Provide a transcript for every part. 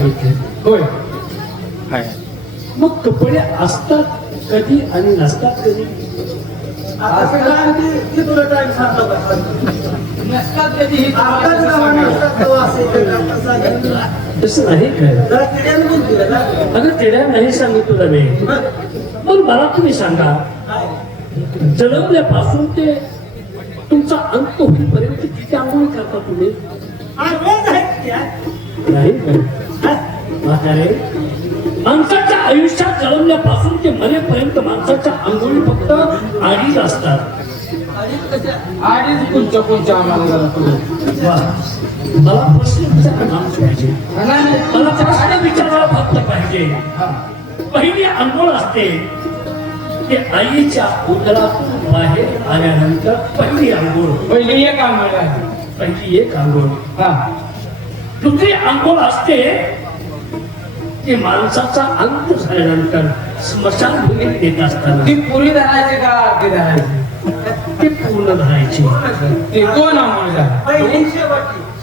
सांगितले होय मग कपडे असतात कधी आणि नसतात कधी तुला टाइम सांगतो नसतात कधी तसं नाही काय अगं तेड्या नाही सांगत तुला मी पण मला तुम्ही सांगा जन्मल्यापासून ते तुमचा अंत होईपर्यंत किती आंघोळ करता तुम्ही नाही म्हातारे माणसाच्या आयुष्यात जन्मल्यापासून ते मरेपर्यंत माणसाच्या आंघोळी फक्त अडीच असतात आधीच कोणच्या आम्हाला मला प्रश्न विचारायला पाहिजे मला प्रश्न विचारायला फक्त पाहिजे पहिली आंघोळ असते ते आईच्या उदरातून बाहेर आल्यानंतर पहिली आंघोळ पहिली एक आंघोळ आहे पहिली एक आंघोळ दुसरी आंघोळ असते की माणसाचा अंत झाल्यानंतर स्मशानभूमीत येत असताना ती पुरी धरायची का अर्धी धरायची ते पूर्ण धरायची ते दोन आंघोळ झाल्या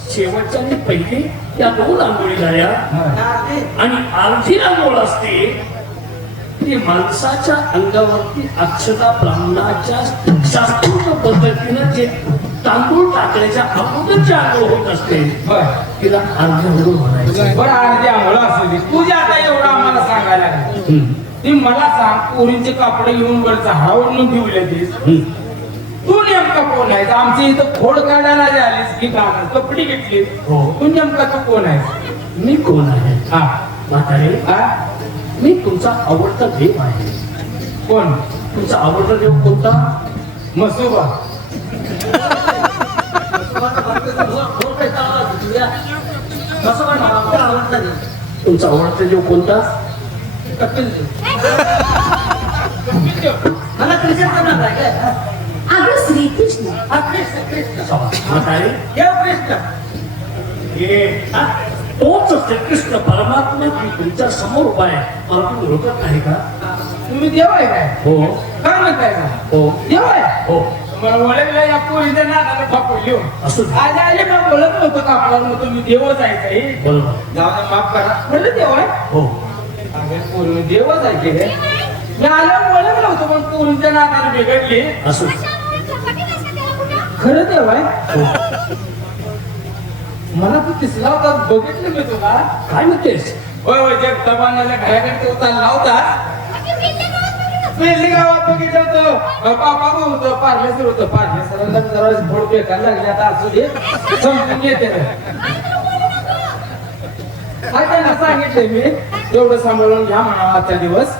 शेवटच्या आणि पहिली या दोन आंघोळी झाल्या आणि अर्धी आंघोळ असते ती माणसाच्या अंगावरती अक्षता ब्राह्मणाच्या शास्त्रोक्त पद्धतीनं जे तांदूळ टाकण्याच्या अगोदरची आंघोळ होत असते तिला अर्धी आंघोळ म्हणायची बरं अर्धी आंघोळ असते तुझ्या आता एवढं आम्हाला सांगायला लागलं ती मला सांग पोरींचे कपडे घेऊन वर झाडावरून ठेवले तीस तू नेमका कोण आहेस आमच्या इथं खोड काढायला आलीस की का कपडे घेतली तू नेमका तू कोण आहेस मी कोण आहे हा म्हातारे मी तुमचा आवडता देव आहे कोण तुमचा आवडता देव कोणता मसोबा तुमचा आवडता देव कोणता मला कृष्ण अगं श्रीकृष्ण म्हातारे तोच श्रीकृष्ण परमात्मा की तुमच्या समोर उभा आहे मला तुम्ही ओळखत नाही का तुम्ही देव आहे काय हो काय म्हणताय का हो देव आहे हो मला ओळखलं या पोरीच्या नादाला फापडली असू दे. आज आले मग बोलत नव्हतं का आपल्याला तुम्ही देवच आहे काही बरोबर जाऊ दे माफ करा म्हणलं देव आहे हो अगं पोरी देवच आहे की रे मी आल्यावर ओळखलं होतं पण पोरीच्या नादाला बिघडली असू दे. खरं देव आहे हो. मला तू दिसला होता बघितलं मी तुला काय म्हणतेस होय होय जगदबानाला घराकडे तो चालला होता पहिली गावात बघितलं होतं पापा होतं पार्लेसर होतं पार्लेसरांना जरा भोड फेकायला लागले आता असू दे समजून घेते त्यांना सांगितलंय मी तेवढं सांभाळून घ्या म्हणावं आजचा दिवस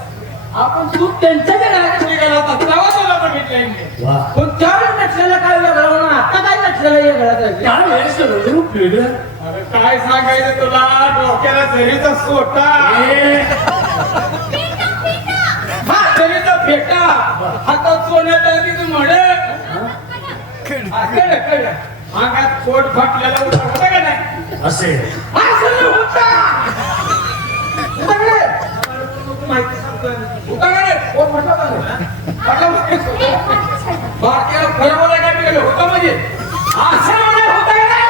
आपण तू त्यांच्या घराकडे गेला होता तेव्हा तुला बघितलंय मी वा पण त्यावेळेस नटलेलं काय वेगळं म्हणून आता काय नटलेलं वेगळं काय वेळेस रूप वेगळं अरे काय सांगायचं तुला डोक्याला झरीचा सोटा हा झरीचा फेटा हातात सोन्याचा तिथं म्हणे मागात पोट फाटलेला होता का नाही असे असं होता माहिती सांगतोय होता का नाही पोट फाटला का नाही बारक्याला खरं बोलाय काय बिघडलं होतं म्हणजे असं म्हणे होता का नाही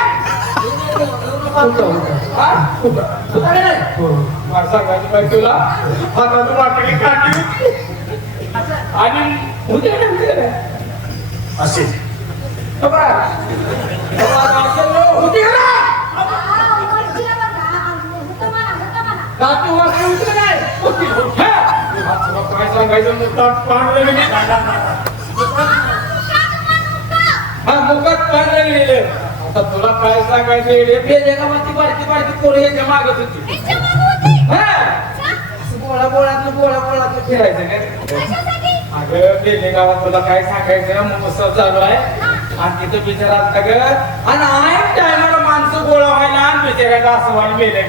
सांगायचं पाहिजे तुला हातातून वाटली काढली आणि होते असे होती काय सांगायचं मुखात पाणी लिहिलं आता तुला काय सांगायचं बारकी पोरं याच्या मागत होती बोळा बोळात फिरायचं काय अगं बेले गावात तुला काय सांगायचं महोत्सव चालू आहे आणि तिथं बिचारा ग आणि ऐन टायमाला माणसं गोळा व्हायला आणि बिचारायला असं व्हायला मेले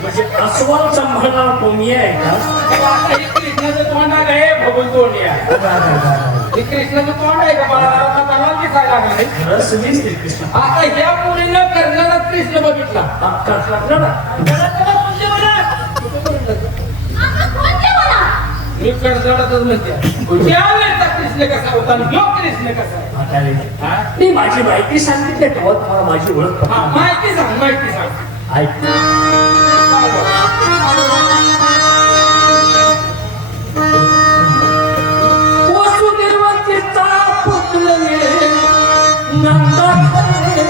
म्हणजे अस्वल सांभाळणार कोणी आहे का कृष्णाचं तोंड आहे भगवंत तोंड आहे कृष्णाचं तोंड आहे का मला दिसायला लागले श्रीकृष्ण आता ह्या मुलीनं करणारा कृष्ण बघितला मी कर्जडातच म्हणते त्यावेळेचा कृष्ण कसा होता आणि ह्यो कृष्ण कसा आहे म्हातारे हा? मी माझी माहिती सांगितली तेव्हा तुम्हाला माझी ओळख हा, पटली. माहिती सांग ऐक वसुदेवाचे पुतळे नंदाकडे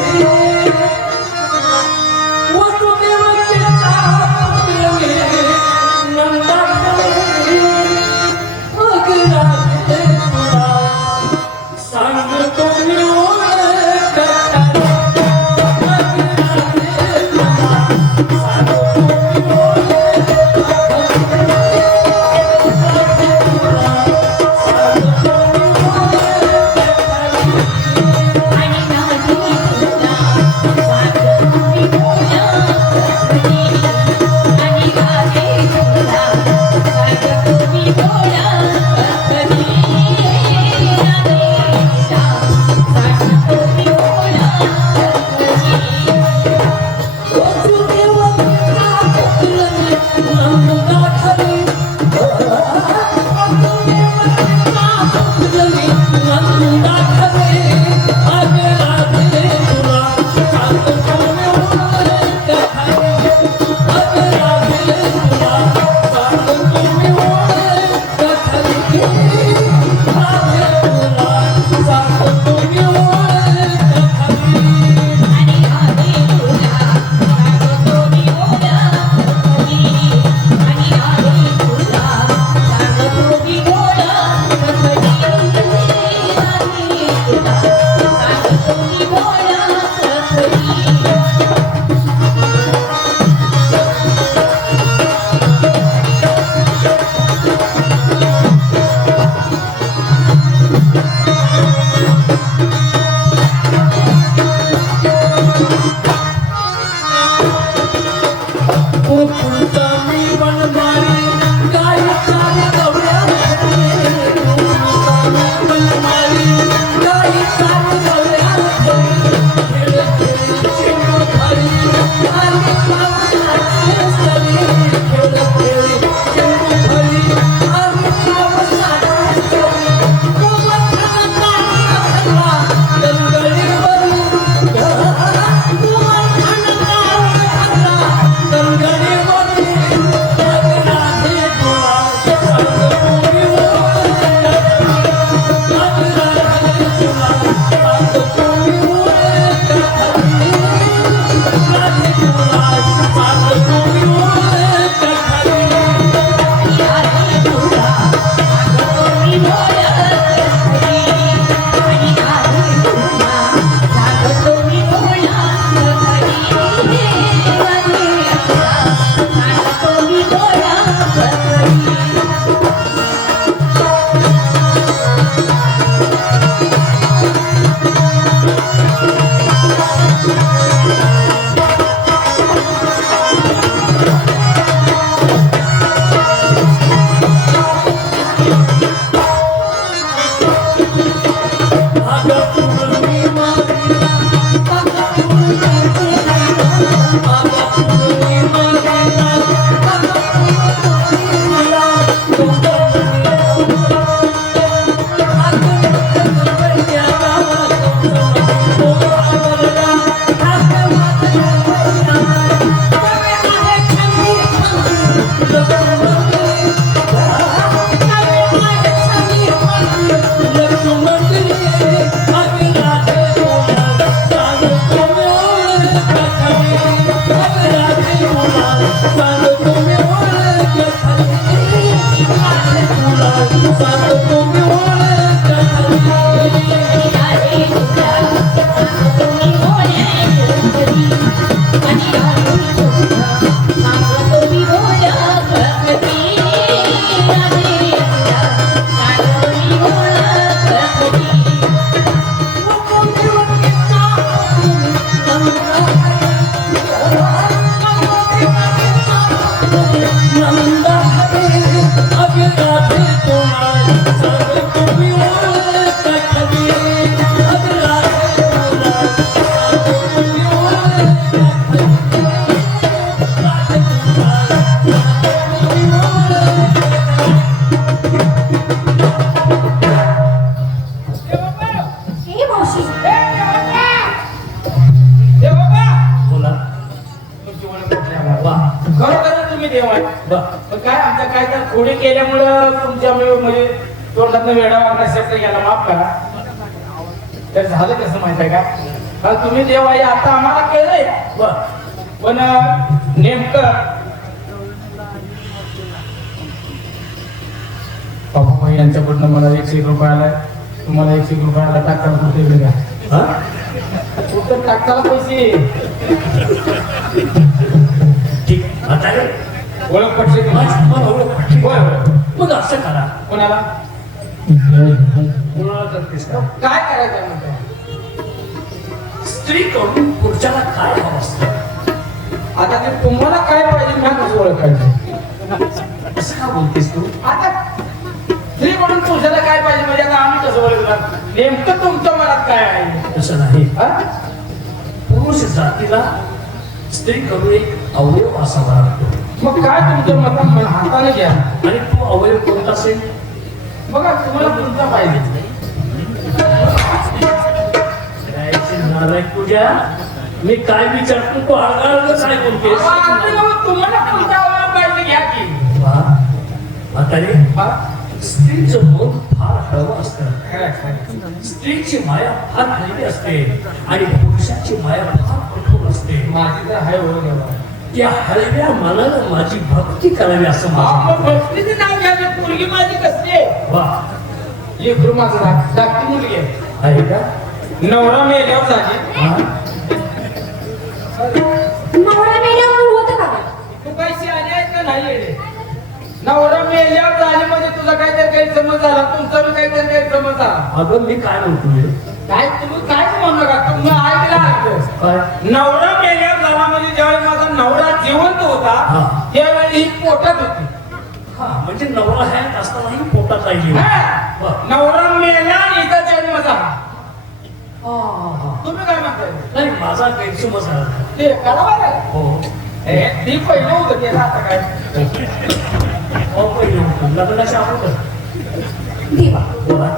वसुदेवाचे पुतळे नंदाकडे मग राधे तुला सांगतो मी ओळख मग राधे तुला देव आहे वा. पण काय आमच्या काय तर खोडी केल्यामुळं तुमच्यामुळे म्हणजे तोंडातनं वेडा वागणा शब्द गेला माफ करा तर झालं कसं माहित आहे का कारण तुम्ही देव आहे आता आम्हाला कळलंय वा. पण नेमकं बाबा यांच्याकडनं मला 100 रुपये आलाय तुम्हाला 100 रुपये आला टाकायला कुठे वेगळा हा? कुठं टाकायला पैसे ठीक आता रे. ओळख पटली माझी मला ओळख पटली. होय होय मग असं करा कोणाला कोणाला करतेस का काय करायचं म्हणतो स्त्रीकडून पुरुषाला काय हवं असतं आता ते तुम्हाला काय पाहिजे मी कसं ओळखायचं असं का बोलतेस तू आता स्त्रीकडून पुरुषाला काय पाहिजे म्हणजे आता आम्ही कसं ओळखणार नेमकं तुमच्या मनात काय आहे तसं नाही हा? पुरुष जातीला स्त्रीकडून एक अवयव असावा लागतो मग काय तुमचं मत हाताने घ्या आणि तो अवयव कोणता असेल बघा तुम्हाला कोणता पाहिजे नालायक तुझ्या मी काय विचारतो तू आळगाळ काय बोलतेस तुम्हाला कोणता अवयव पाहिजे घ्या की वा. आता रे हा? स्त्रीचं मन फार हळवं असतं खरं, खरं. स्त्रीची माया फार हलकी असते आणि पुरुषाची माया फार कठोर असते माझी तर आहे हो देवा त्या हळव्या मनाला माझी भक्ती करावी असं माझं भक्तीचं नाव घ्या मुलगी माझी कसली आहे वा. लेकरू माझं धाकटी मुलगी आहे आहे का नवरा मेल्यावर झाली हा? नवरा मेल्यावर होतं का गं? तू काही शहाणी आहे का नाही येणे नवरा मेल्यावर झाली म्हणजे तुझा काहीतरी गैरसमज झाला तुमचा बी काहीतरी गैरसमज झाला अगं मी काय म्हणतोय काय तुम्ही कायच म्हणू नका तुम्ही ऐकला ऐकलं काय नवरा मेल्यावर झाला म्हणजे ज्यावेळी माझा नवरा जिवंत होता हा. त्यावेळी ही पोटात होती हा म्हणजे नवरा हयात असतानाही पोटात राहिली हा. नवरा मेला आणि हिचा जन्म झाला तुम्ही काय म्हणताय नाही माझा गैरसमज झाला ते करा बरं हो ती पहिलं होतं ते आता काय हो पहिले होतं. लग्नाच्या अगोदर देवा बोला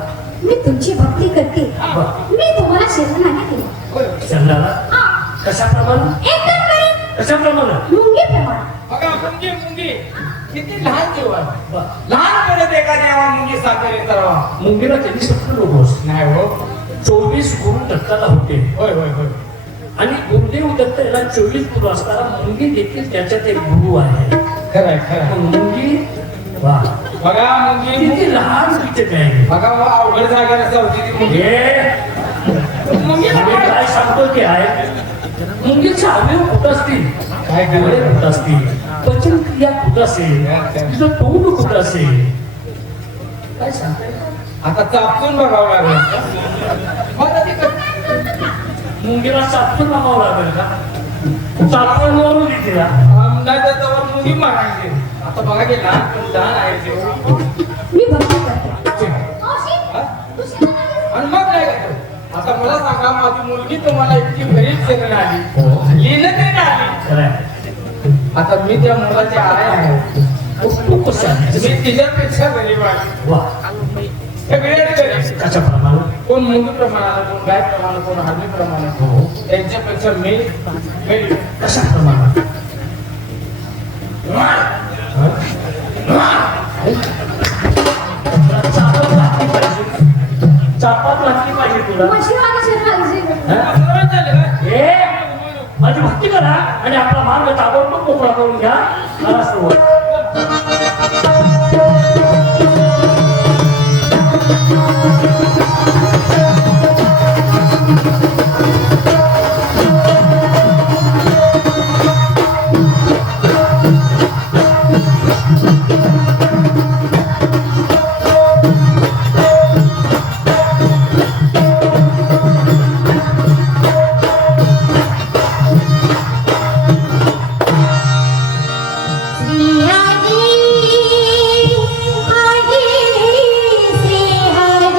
मी तुमची भक्ती करते वा. मी तुम्हाला शरणाने केली होय. चंद्राला हा कशाप्रमाणे एकदम करेन कशाप्रमाणे मुंगीप्रमाणे बघा मुंगी मुंगी किती लहान जीव आहे वा. लहानपणात एका देवा मुंगी साखर येतावा मुंगीला त्यांनी सत्र नकोस नाही हो 24 गुरु दत्ताला होते होय होय होय आणि गुरुदेव दत्त याला 24 गुरु असताना मुंगी देखील त्याच्यात एक गुरु आहे खरंय खरं मग मुंगी वा बघा मुंगी किती लहान विचार आहे बघा हो, अवघड जागा होती ती मुंगी हे मी काय सांगतो की आहे मुंगीचे अवयव कुठं असतील काय डोळे करायचं? कुठं असतील पचन क्रिया कुठं असेल तुझं तोंड कुठं असेल काय सांगताय आता चापसून बघावं लागेल आता ती मुंगीला चापसून लावावं लागेल का चापण वरून तिला नाही तर त्यावर मुंगी मारायची आता बघा की लहान आहे ते. मी भक्ती करते मावशी, हा? तू शरणागती आणि मग काय करतो आता मला सांगा माझी मुलगी तुम्हाला इतकी गरीब शरण आली लिहिलं ते नाही आली खरंय आता मी त्या मुलाची आय आहे तू कसं आहे? मी तिच्यापेक्षा गरीब आहे वा सगळे गरीब कशाप्रमाणे कोण मुंगी प्रमाणाला कोण गाय प्रमाणाला कोण हरणी प्रमाणात हो त्यांच्यापेक्षा मी गरीब कशाप्रमाणे चापात लागली पाहिजे तुला म्हशी माझी शरणागती बरोबर झालं का? हे माझी भक्ती करा आणि आपला मार्ग ताबडतोब मोकळा करून घ्या मला सुरुवात श्री हरी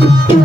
Look,